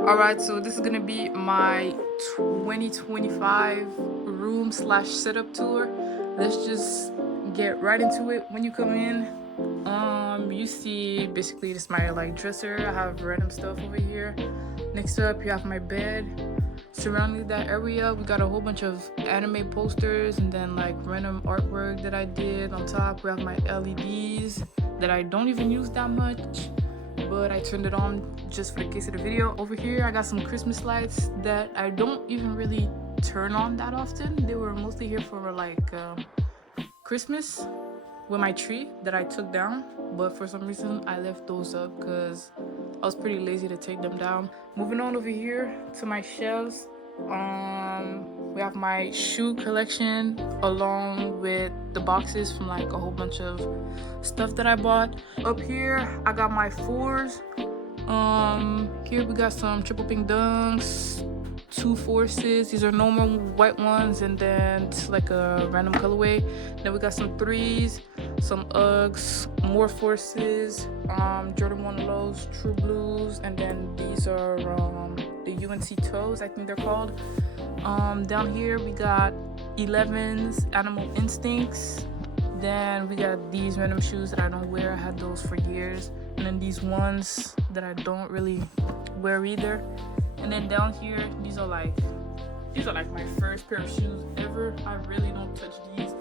Alright, so this is gonna be my 2025 room slash setup tour. Let's just get right into it. When you come in, you see basically this is my like dresser. I have random stuff over here. Next up, you have my bed. Surrounding that area, we got a whole bunch of anime posters and then like random artwork that I did. On top, we have my LEDs that I don't even use that much, but I turned it on just for the case of the video. Over here, I got some Christmas lights that I don't even really turn on that often. They were mostly here for like Christmas with my tree that I took down, but for some reason I left those up because I was pretty lazy to take them down. Moving on over here to my shelves, we have my shoe collection along with the boxes from like a whole bunch of stuff that I bought. Up here I got my fours. Here we got some triple pink dunks, two forces. These are normal white ones and then it's like a random colorway. Then we got some threes, some Uggs, more forces, Jordan 1 lows, true blues, and then these are the UNC toes, I think they're called. Down here we got 11s, animal instincts. Then we got these random shoes that I don't wear. I had those for years. And then these ones that I don't really wear either. And then down here, these are like my first pair of shoes ever. I really don't touch these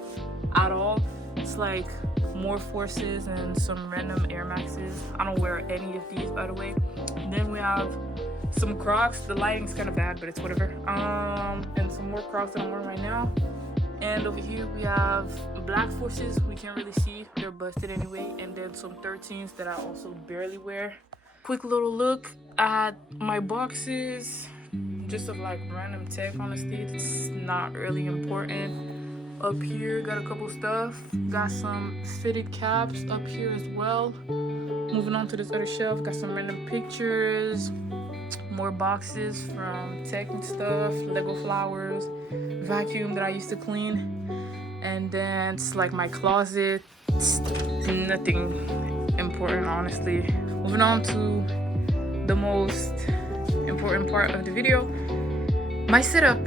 at all. It's like more forces and some random Air Maxes. I don't wear any of these, by the way. And then we have some Crocs. The lighting's kind of bad, but it's whatever. And some more Crocs that I'm wearing right now. And over here we have black forces. We can't really see, they're busted anyway. And then some 13s that I also barely wear. Quick little look at my boxes, just of like random tech. Honestly, it's not really important. Up here got a couple stuff, got some fitted caps up here as well. Moving on to this other shelf, got some random pictures, more boxes from tech and stuff, Lego flowers, vacuum that I used to clean, and then it's like my closet. It's nothing important, honestly. Moving on to the most important part of the video, my setup.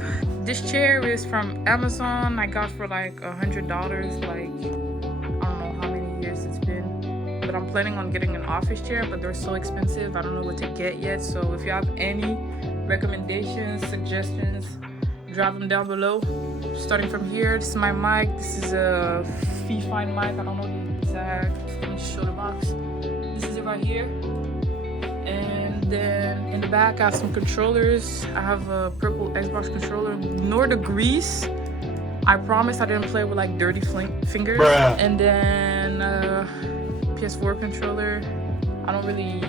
This chair is from Amazon. I got for like $100. Like, I don't know how many years it's been, but I'm planning on getting an office chair, but they're so expensive. I don't know what to get yet. So if you have any recommendations, suggestions, drop them down below. Starting from here, this is my mic. This is a Fee-Fine mic. I don't know the exact. Let me show the box. This is it right here. And then in the back, I have some controllers. I have a purple Xbox controller. Ignore the grease. I promise I didn't play with like dirty fingers. Bruh. And then PS4 controller. I don't really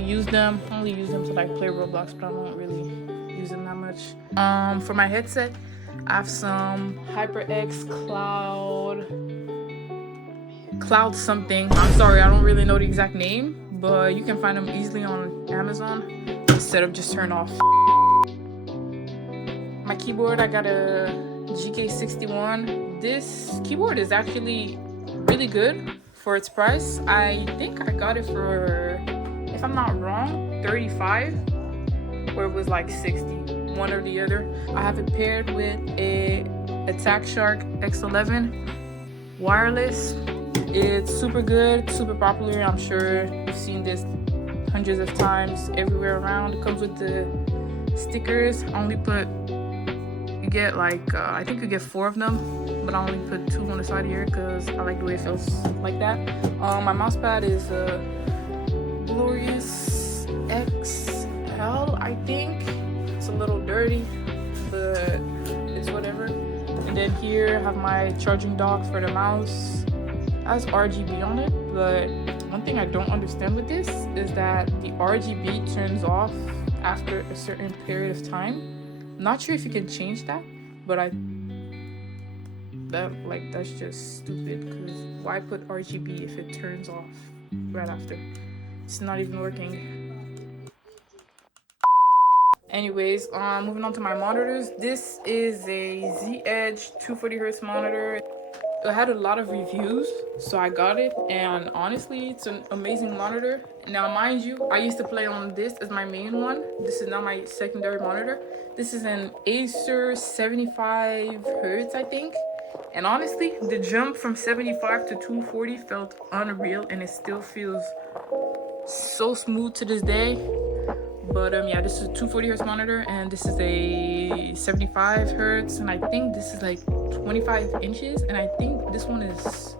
use them. I only use them to like play Roblox, but I don't really use them that much. For my headset, I have some HyperX Cloud something. I'm sorry, I don't really know the exact name, but you can find them easily on Amazon. Instead of just turn off. My keyboard, I got a GK61. This keyboard is actually really good for its price. I think I got it for, if I'm not wrong, 35, or it was like 60, one or the other. I have it paired with a Attack Shark X11 wireless. It's super good, super popular. I'm sure you've seen this hundreds of times everywhere around. It comes with the stickers. I only put, you get like, I think you get 4 of them, but I only put 2 on the side here because I like the way it feels like that. My mouse pad is a Glorious XL, I think. It's a little dirty, but it's whatever. And then here I have my charging dock for the mouse. It has RGB on it, but one thing I don't understand with this is that the RGB turns off after a certain period of time. Not sure if you can change that, but that's just stupid, because why put RGB if it turns off right after? It's not even working. Anyways, moving on to my monitors. This is a Z-Edge 240Hz monitor. It had a lot of reviews, so I got it, and honestly it's an amazing monitor. Now mind you, I used to play on this as my main one. This is now my secondary monitor. This is an Acer 75 hertz, I think, and honestly the jump from 75 to 240 felt unreal, and it still feels so smooth to this day. But yeah, this is a 240 hertz monitor, and this is a 75 hertz, and I think this is like 25 inches, and I think this one is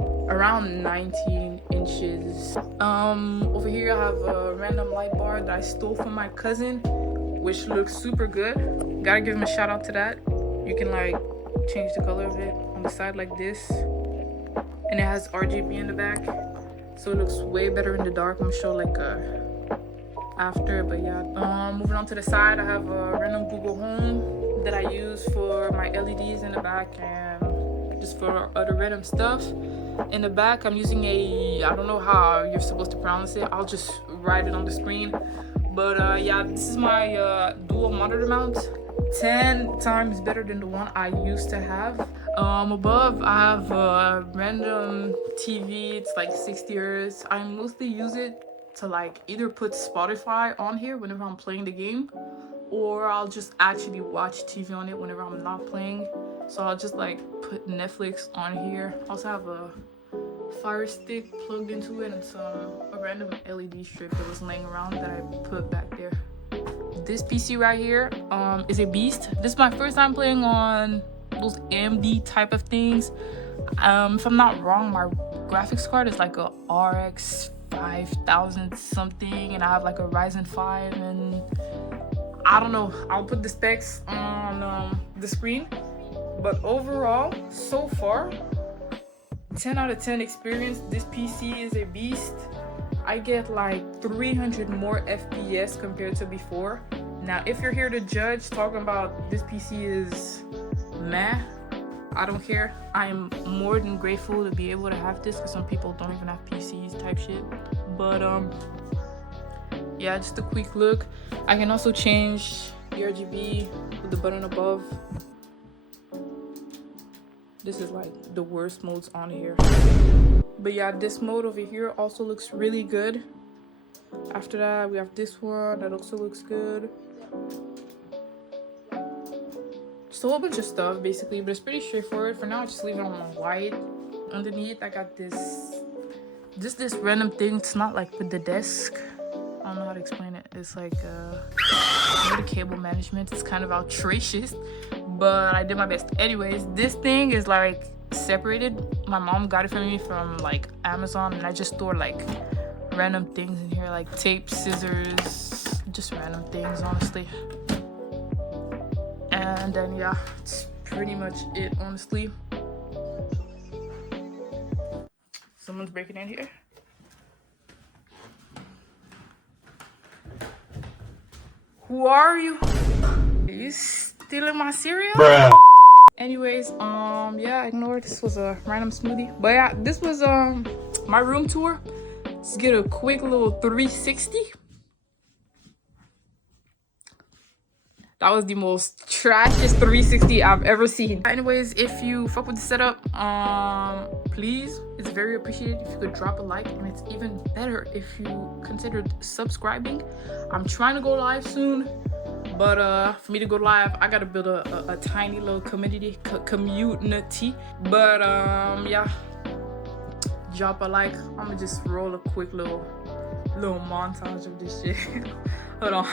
around 19 inches. Over here I have a random light bar that I stole from my cousin, which looks super good. Gotta give him a shout out to that. You can like change the color of it on the side like this, and it has RGB in the back, so it looks way better in the dark. I'm gonna show like a after, but yeah. Moving on to the side, I have a random Google Home that I use for my LEDs in the back and just for other random stuff. In the back, I'm using a, I don't know how you're supposed to pronounce it, I'll just write it on the screen. But yeah, this is my dual monitor mount, 10 times better than the one I used to have. Above I have a random TV, it's like 60 hertz. I mostly use it to like either put Spotify on here whenever I'm playing the game, or I'll just actually watch TV on it whenever I'm not playing. So I'll just like put Netflix on here. I also have a Fire Stick plugged into it and a random LED strip that was laying around that I put back there. This PC right here is a beast. This is my first time playing on those AMD type of things. If I'm not wrong, my graphics card is like a RX 5000 something, and I have like a Ryzen 5, and I don't know, I'll put the specs on the screen. But overall, so far, 10 out of 10 experience. This PC is a beast. I get like 300 more FPS compared to before. Now if you're here to judge talking about this PC is meh, I don't care. I am more than grateful to be able to have this, because some people don't even have PCs type shit. But yeah, just a quick look. I can also change the RGB with the button above. This is like the worst modes on here. But yeah, this mode over here also looks really good. After that, we have this one that also looks good. Just a whole bunch of stuff basically, but it's pretty straightforward. For now, I just leave it on white. Underneath, I got this random thing. It's not like with the desk. I don't know how to explain it. It's like the cable management. It's kind of outrageous, but I did my best. Anyways, this thing is like separated. My mom got it for me from like Amazon, and I just store like random things in here, like tape, scissors, just random things, honestly. And then yeah, it's pretty much it, honestly. Someone's breaking in here. Who are you? Are you stealing my cereal? Bruh. Anyways, yeah, ignore, this was a random smoothie. But yeah, this was my room tour. Let's get a quick little 360. That was the most trashiest 360 I've ever seen. Anyways, if you fuck with the setup, please, it's very appreciated if you could drop a like, and it's even better if you considered subscribing. I'm trying to go live soon, but for me to go live, I gotta build a tiny little community. But yeah, drop a like. I'm gonna just roll a quick little montage of this shit. Hold on.